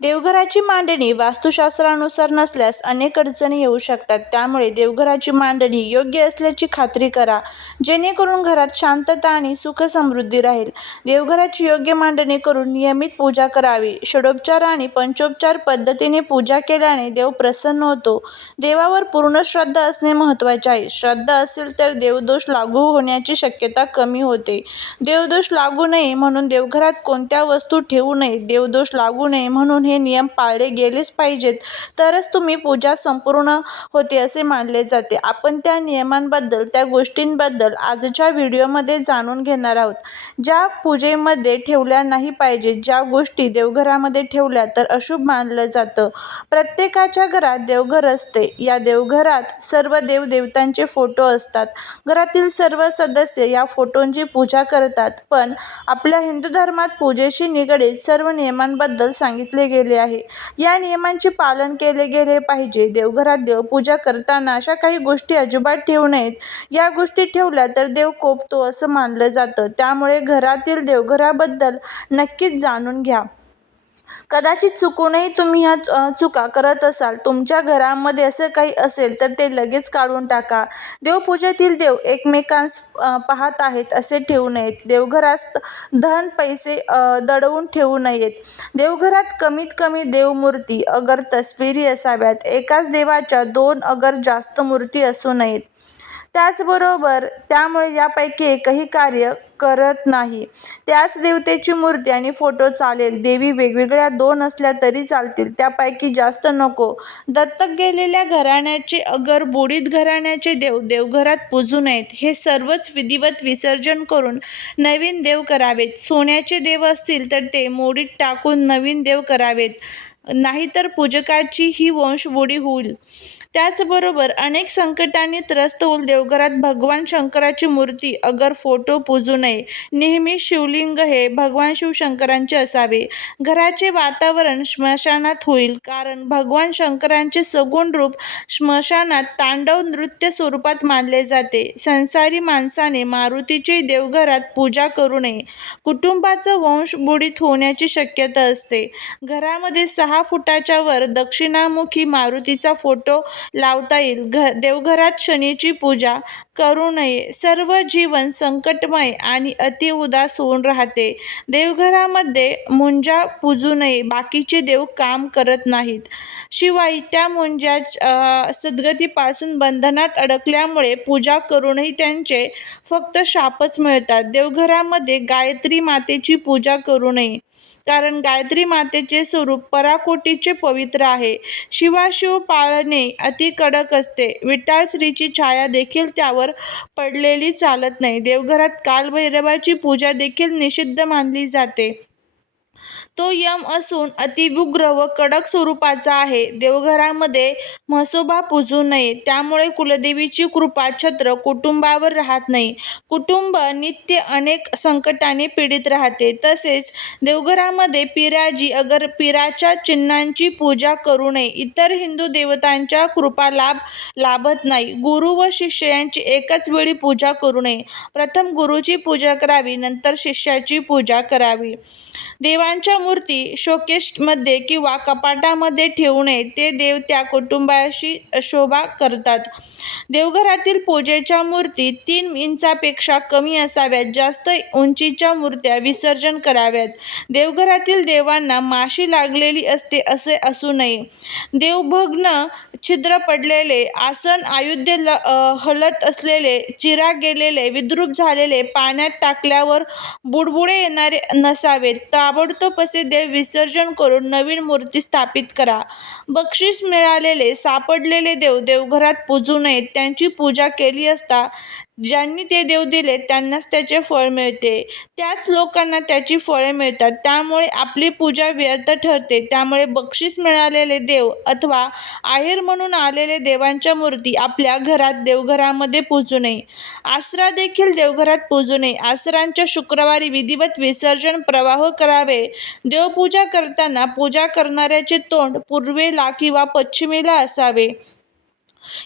देवघराची मांडणी वास्तुशास्त्रानुसार नसल्यास अनेक अडचणी येऊ शकतात. त्यामुळे देवघराची मांडणी योग्य असल्याची खात्री करा जेणेकरून घरात शांतता आणि सुख समृद्धी राहील. देवघराची योग्य मांडणी करून नियमित पूजा करावी. षडोपचार आणि पंचोपचार पद्धतीने पूजा केल्याने देव प्रसन्न होतो. देवावर पूर्ण श्रद्धा असणे महत्त्वाचे आहे. श्रद्धा असेल तर देवदोष लागू होण्याची शक्यता कमी होते. देवदोष लागू नये म्हणून देवघरात कोणत्या वस्तू ठेवू नये? देवदोष लागू नये म्हणून हे नियम पाळले गेलेच पाहिजेत. तरच तुम्ही पूजा संपूर्ण होते असे मानले जाते. आपण त्या नियमांबद्दल त्या गोष्टींबद्दल आजच्या व्हिडिओमध्ये जाणून घेणार आहोत. ज्या पूजेमध्ये ठेवल्या नाही पाहिजे ज्या गोष्टी देवघरामध्ये ठेवल्या तर अशुभ मानलं जातं. प्रत्येकाच्या घरात देवघर असते. या देवघरात सर्व देवदेवतांचे फोटो असतात. घरातील सर्व सदस्य या फोटोंची पूजा करतात. पण आपल्या हिंदू धर्मात पूजेशी निगडीत सर्व नियमांबद्दल सांगितले गेले आहे. या नियमांचे पालन केले गेले पाहिजे. देवघरात देवपूजा करताना अशा काही गोष्टी अजिबात ठेवू नयेत. या गोष्टी ठेवल्या तर देव कोपतो असं मानलं जातं. त्यामुळे घरातील देवघराबद्दल नक्कीच जाणून घ्या. कदाचित चुकूनही तुम्ही ह्या चुका करत असाल. तुमच्या घरामध्ये असं काही असेल तर ते लगेच काढून टाका. देवपूजेतील देव एकमेकांस पाहत आहेत असे ठेवू नयेत. देवघरात धन पैसे दडवून ठेवू नयेत. देवघरात कमीत कमी देवमूर्ती अगर तस्विरी असाव्यात. एकाच देवाच्या दोन अगर जास्त मूर्ती असू नयेत. त्याचबरोबर त्यामुळे यापैकी एकही कार्य करत नाही. त्याच देवतेची मूर्ती आणि फोटो चालेल. देवी वेगवेगळ्या दोन असल्या तरी चालतील. त्यापैकी जास्त नको. दत्तक गेलेल्या घराण्याचे अगर बुडीत घराण्याचे देव देवघरात पूजू नयेत. हे सर्वच विधिवत विसर्जन करून नवीन देव करावेत. सोन्याचे देव असतील तर ते मोडीत टाकून नवीन देव करावेत. नाहीतर पूजकाची ही वंशबुडी होईल. त्याचबरोबर अनेक संकटांनी त्रस्त होईल देवघरात भगवान शंकराची मूर्ती अगर फोटो पूजू नये. नेहमी शिवलिंग हे भगवान शिवशंकरांचे असावे. घराचे वातावरण स्मशानात होईल. कारण भगवान शंकरांचे सगुण रूप स्मशानात तांडव नृत्य स्वरूपात मानले जाते. संसारी माणसाने मारुतीचे देवघरात पूजा करू नये. कुटुंबाचं वंश बुडीत होण्याची शक्यता असते. घरामध्ये सहा फुटाच्या वर दक्षिणामुखी मारुतीचा फोटो लावता येईल. घ देवघरात शनीची पूजा करू नये. सर्व जीवन संकटमय आणि अतिउदास होऊन राहते. देवघरामध्ये मुंजा पूजू नये. बाकीचे देव काम करत नाहीत. शिवाय त्या मुंजा सद्गतीपासून बंधनात अडकल्यामुळे पूजा करूनही त्यांचे फक्त शापच मिळतात. देवघरामध्ये गायत्री मातेची पूजा करू नये. कारण गायत्री मातेचे स्वरूप कोटीचे पवित्र आहे. शिवाशिव पाळणे अति कडक असते. विटाळ स्त्रीची छाया देखील त्यावर पडलेली चालत नाही. देवघरात कालभैरवाची पूजा देखील निषिद्ध मानली जाते. तो यम असून अतिउग्र व कडक स्वरूपाचा आहे. देवघरामध्ये म्हसोबा पूजू नये. त्यामुळे कुलदेवीची कृपा छत्र कुटुंबावर राहत नाही. कुटुंब नित्य अनेक संकटाने पीडित राहते. तसेच देवघरामध्ये पिराजी अगर पिराच्या चिन्हांची पूजा करू नये. इतर हिंदू देवतांच्या कृपा लाभ लाभत नाही. गुरु व शिष्य यांची एकाच वेळी पूजा करू नये. प्रथम गुरुची पूजा करावी नंतर शिष्याची पूजा करावी. देवांच्या मूर्ती शोकेशमध्ये किंवा कपाटामध्ये ठेवू नये ते देव त्या कुटुंबाशी शोभा करतात. देवघरातील पूजेच्या मूर्ती तीन इंचापेक्षा कमी असाव्यात. जास्त उंचीच्या मूर्त्या विसर्जन कराव्यात. देवघरातील देवांना माशी लागलेली असते असे असू नये. देवभग्न छिद्र पडलेले आसन आयुध्य ल हलत असलेले चिरा गेलेले विद्रूप झालेले पाण्यात टाकल्यावर बुडबुडे येणारे नसावेत. ताबडतोब असे देव विसर्जन करून नवीन मूर्ती स्थापित करा. बक्षीस मिळालेले सापडलेले देव देवघरात पूजू नयेत. त्यांची पूजा केली असता ज्यांनी ते देव दिले त्यांनाच त्याचे फळ मिळते. त्याच लोकांना त्याची फळे मिळतात. त्यामुळे आपली पूजा व्यर्थ ठरते. त्यामुळे बक्षीस मिळालेले देव अथवा आहेर म्हणून आलेले देवांच्या मूर्ती आपल्या घरात देवघरामध्ये पूजू नये. आसरा देखील देवघरात पूजू नये. आसरांच्या शुक्रवारी विधिवत विसर्जन प्रवाह करावे. देवपूजा करताना पूजा करणाऱ्याचे तोंड पूर्वेला किंवा पश्चिमेला असावे.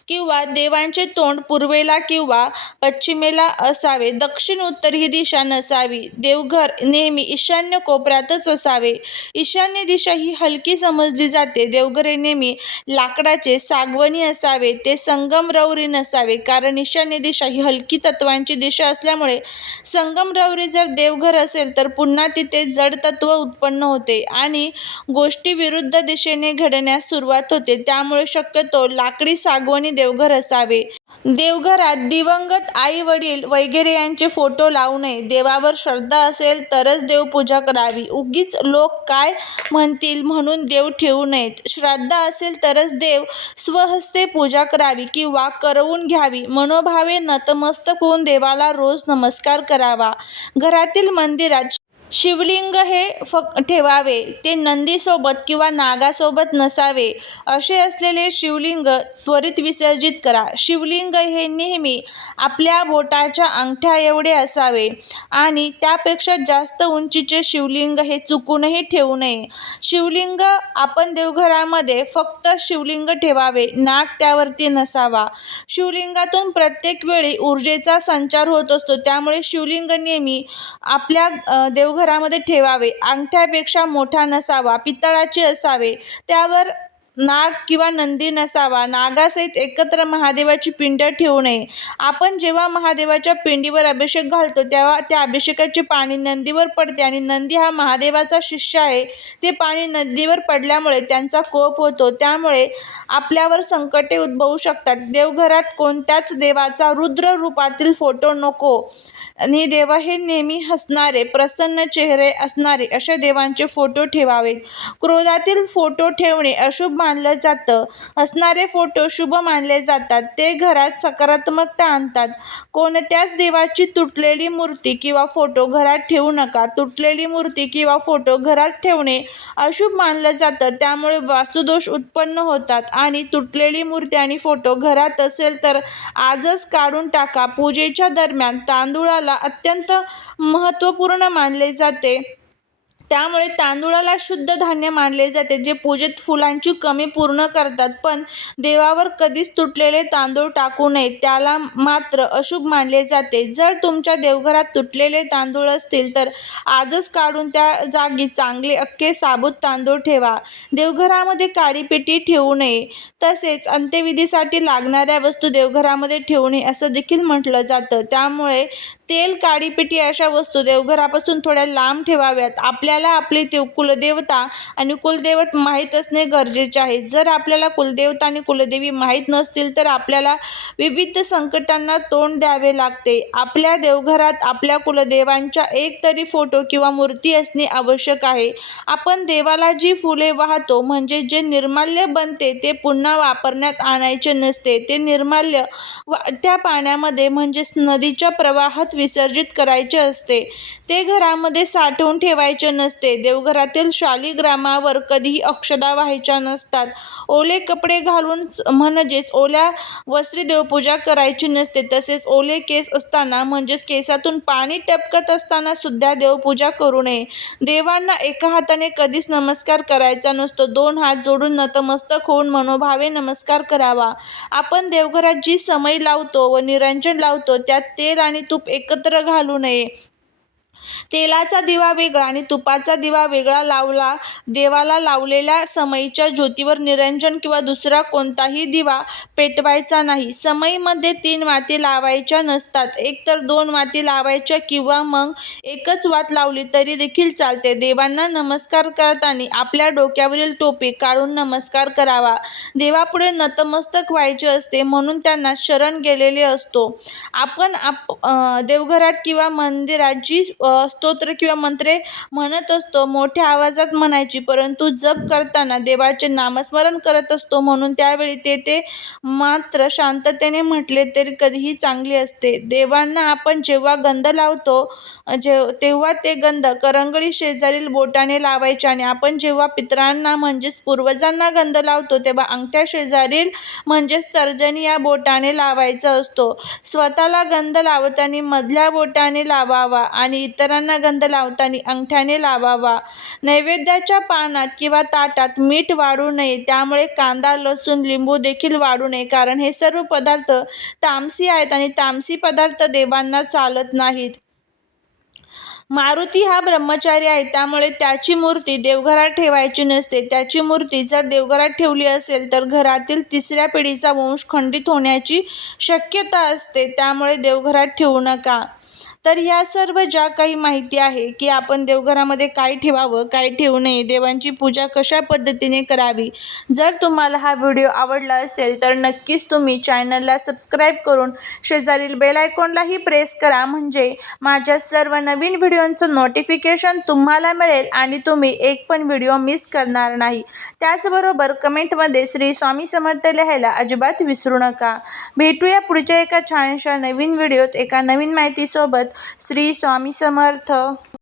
किंवा देवांचे तोंड पूर्वेला किंवा पश्चिमेला असावे दक्षिण उत्तर ही दिशा नसावी. देवघर नेहमी ईशान्य कोपऱ्यातच असावे. ईशान्य दिशा ही हलकी समजली जाते. देवघर हे नेहमी लाकडाचे सागवणी असावे ते संगमरवरी नसावे. कारण ईशान्य दिशा ही हलकी तत्वांची दिशा असल्यामुळे संगमरवरी जर देवघर असेल तर पुन्हा तिथे जड तत्व उत्पन्न होते आणि गोष्टी विरुद्ध दिशेने घडण्यास सुरुवात होते. त्यामुळे शक्यतो लाकडी सागवण देवघर असावे? देवघरात दिवंगत आई वडील वगैरे यांचे फोटो लावू नये. देवावर श्रद्धा असेल तरच देवपूजा करावी. उगीच लोक काय म्हणतील म्हणून देव ठेवू नयेत. श्रद्धा असेल तरच देव स्वहस्ते पूजा करावी किंवा करवून घ्यावी. मनोभावे नतमस्तक होऊन देवाला रोज नमस्कार करावा. घरातील मंदिरात शिवलिंग हे फक ठेवावे. ते नंदीसोबत किंवा नागासोबत नसावे. असे असलेले शिवलिंग त्वरित विसर्जित करा. शिवलिंग हे नेहमी आपल्या बोटाच्या अंगठ्या एवढे असावे आणि त्यापेक्षा जास्त उंचीचे शिवलिंग हे चुकूनही ठेवू नये. शिवलिंग आपण देवघरामध्ये फक्त शिवलिंग ठेवावे नाक त्यावरती नसावा. शिवलिंगातून प्रत्येक वेळी ऊर्जेचा संचार होत असतो. त्यामुळे शिवलिंग नेहमी आपल्या देवघर घरामध्ये ठेवावे. अंगठ्यापेक्षा मोठा नसावा. पितळाचे असावे. त्यावर नाग किंवा नंदी नसावा. नागासहित एकत्र महादेवाची पिंड ठेवू नये. आपण जेव्हा महादेवाच्या पिंडीवर अभिषेक घालतो तेव्हा त्या अभिषेकाचे पाणी नंदीवर पडते आणि नंदी हा महादेवाचा शिष्य आहे. ते पाणी नंदीवर पडल्यामुळे त्यांचा कोप होतो. त्यामुळे आपल्यावर संकटे उद्भवू शकतात. देवघरात कोणत्याच देवाचा रुद्र रूपातील फोटो नको. आणि देव हे नेहमी हसणारे प्रसन्न चेहरे असणारे अशा देवांचे फोटो ठेवावेत. क्रोधातील फोटो ठेवणे अशुभ मानलं जातं. असणारे फोटो शुभ मानले जातात. ते घरात सकारात्मकता आणतात. कोणत्याच देवाची तुटलेली मूर्ती किंवा फोटो घरात ठेवू नका. तुटलेली मूर्ती किंवा फोटो घरात ठेवणे अशुभ मानलं जातं. त्यामुळे वास्तुदोष उत्पन्न होतात. आणि तुटलेली मूर्ती आणि फोटो घरात असेल तर आजच काढून टाका. पूजेच्या दरम्यान तांदूळाला अत्यंत महत्त्वपूर्ण मानले जाते. त्यामुळे तांदूळाला शुद्ध धान्य मानले जाते जे पूजेत फुलांची कमी पूर्ण करतात. पण देवावर कधीच तुटलेले तांदूळ टाकू नये त्याला मात्र अशुभ मानले जाते. जर तुमच्या देवघरात तुटलेले तांदूळ असतील तर आजच काढून त्या जागी चांगले अख्खे साबूत तांदूळ ठेवा. देवघरामध्ये काळी पेटी ठेवू नये. तसेच अंत्यविधीसाठी लागणाऱ्या वस्तू देवघरामध्ये ठेवू नये असं देखील म्हटलं जातं. त्यामुळे तेल काडीपिटी अशा वस्तू देवघरापासून थोड्या लांब ठेवाव्यात. आपल्याला आपली ते कुलदेवता आणि कुलदैवत माहीत असणे गरजेचे आहे. जर आपल्याला कुलदेवता आणि कुलदेवी माहीत नसतील तर आपल्याला विविध संकटांना तोंड द्यावे लागते. आपल्या देवघरात आपल्या कुलदेवांच्या एक तरी फोटो किंवा मूर्ती असणे आवश्यक आहे. आपण देवाला जी फुले वाहतो म्हणजे जे निर्माल्य बनते ते पुन्हा वापरण्यात आणायचे नसते. ते निर्माल्य त्या पाण्यामध्ये म्हणजेच नदीच्या प्रवाहात विसर्जित करायचे असते. ते घरामध्ये साठवून ठेवायचे नसते. देवघरातील शालिग्रामावर कधीही अक्षदा व्हायच्या नसतात. ओले कपडे घालून म्हणजेच ओल्या वस्त्री देवपूजा करायची नसते. तसेच ओले केस असताना म्हणजेच केसातून पाणी टपकत असताना सुद्धा देवपूजा करू नये. देवांना एका हाताने कधीच नमस्कार करायचा नसतो. दोन हात जोडून नतमस्तक होऊन मनोभावे नमस्कार करावा. आपण देवघरात जी समय लावतो व निरंजन लावतो त्यात तेल आणि तूप एक एकत्र घालू नये. तेलाचा दिवा वेगळा आणि तुपाचा दिवा वेगळा लावला. देवाला लावलेल्या समईच्या ज्योतीवर निरंजन किंवा दुसरा कोणताही दिवा पेटवायचा नाही. समईमध्ये तीन वाती लावायच्या नसतात. एकतर दोन वाती लावायच्या किंवा मग एकच वात लावली तरी देखील चालते. देवांना नमस्कार करताना आपल्या डोक्यावरील टोपी काढून नमस्कार करावा. देवापुढे नतमस्तक व्हायचे असते म्हणून त्यांना शरण गेलेले असतो. आपण आप देवघरात किंवा मंदिरात जी स्तोत्र किंवा मंत्रे म्हणत असतो मोठ्या आवाजात म्हणायची परंतु जप करताना देवाचे नामस्मरण करत असतो. म्हणून त्यावेळी ते ते मात्र शांततेने म्हटले तरी कधीही चांगले असते. देवांना आपण जेव्हा गंध लावतो जे तेव्हा ते गंध करंगळी शेजारील बोटाने लावायचे आणि आपण जेव्हा पितरांना म्हणजेच पूर्वजांना गंध लावतो तेव्हा अंगठ्या शेजारील म्हणजेच तर्जनी या बोटाने लावायचा असतो. स्वतःला गंध लावताना मधल्या बोटाने लावावा आणि इतर इतरांना गंध लावताना अंगठ्याने लावावा. नैवेद्याच्या पानात किंवा ताटात मीठ वाढू नये त्यामुळे कांदा लसूण लिंबू देखील वाढू नये कारण हे सर्व पदार्थ तामसी आहेत आणि तामसी पदार्थ देवांना चालत नाहीत. मारुती हा ब्रह्मचारी आहे त्यामुळे त्याची मूर्ती देवघरात ठेवायची नसते. त्याची मूर्ती जर देवघरात ठेवली असेल तर घरातील तिसऱ्या पिढीचा वंश खंडित होण्याची शक्यता असते त्यामुळे देवघरात ठेवू नका. तर ह्या सर्व ज्या काही माहिती आहे की आपण देवघरामध्ये काय ठेवावं काय ठेवू नये देवांची पूजा कशा पद्धतीने करावी जर तुम्हाला हा व्हिडिओ आवडला असेल तर नक्कीच तुम्ही चॅनलला सबस्क्राईब करून शेजारील बेल आयकॉनलाही प्रेस करा. म्हणजे माझ्या सर्व नवीन व्हिडिओंचं नोटिफिकेशन तुम्हाला मिळेल आणि तुम्ही एक पण व्हिडिओ मिस करणार नाही. त्याचबरोबर कमेंटमध्ये श्री स्वामी समर्थ लिहायला अजिबात विसरू नका. भेटूया पुढच्या एका छानशा नवीन व्हिडिओत एका नवीन माहितीसोबत. श्री स्वामी समर्थ.